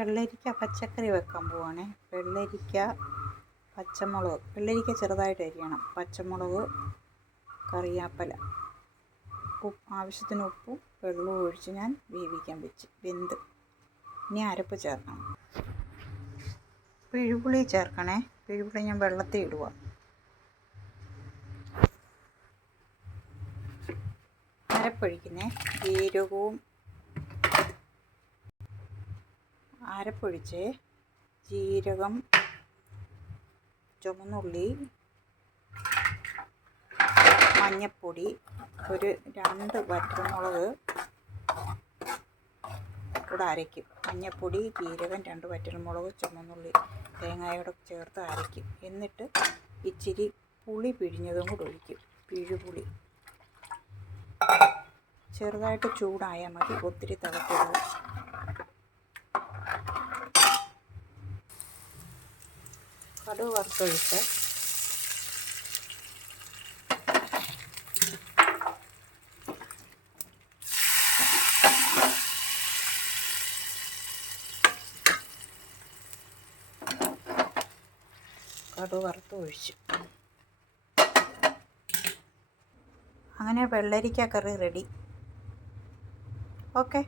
വെള്ളരിക്ക പച്ചക്കറി വെക്കാൻ പോവാണേ. വെള്ളരിക്ക പച്ചമുളക്. വെള്ളരിക്ക ചെറുതായിട്ട് അരിയണം. പച്ചമുളക് കറിയാപ്പല ഉപ്പ് ആവശ്യത്തിന് ഉപ്പും വെള്ളവും ഒഴിച്ച് ഞാൻ വേവിക്കാൻ വെച്ച്. വെന്ത്. ഇനി അരപ്പ് ചേർക്കണം. പിഴുപുളി ചേർക്കണേ. പിഴുപുളി ഞാൻ വെള്ളത്തിൽ ഇടുക അരപ്പൊഴിക്കുന്നേ. ജീരകവും അരപ്പൊഴിച്ച് ജീരകം ചുമന്നുള്ളി മഞ്ഞപ്പൊടി ഒരു രണ്ട് വറ്റൽമുളക് കൂടെ അരയ്ക്കും. മഞ്ഞപ്പൊടി ജീരകം രണ്ട് വറ്റൽമുളക് ചുമന്നുള്ളി തേങ്ങയോടെ ചേർത്ത് അരയ്ക്കും. എന്നിട്ട് ഇച്ചിരി പുളി പിഴിഞ്ഞതും കൂടെ ഒഴിക്കും. പിഴുപുളി. ചെറുതായിട്ട് ചൂടായാൽ മതി. ഒത്തിരി തിളക്കരുത്. കടുക് വറുത്തൊഴിച്ച്. കടുക് വറുത്ത് ഒഴിച്ച് അങ്ങനെ വെള്ളരിക്ക കറി റെഡി. ഓക്കെ.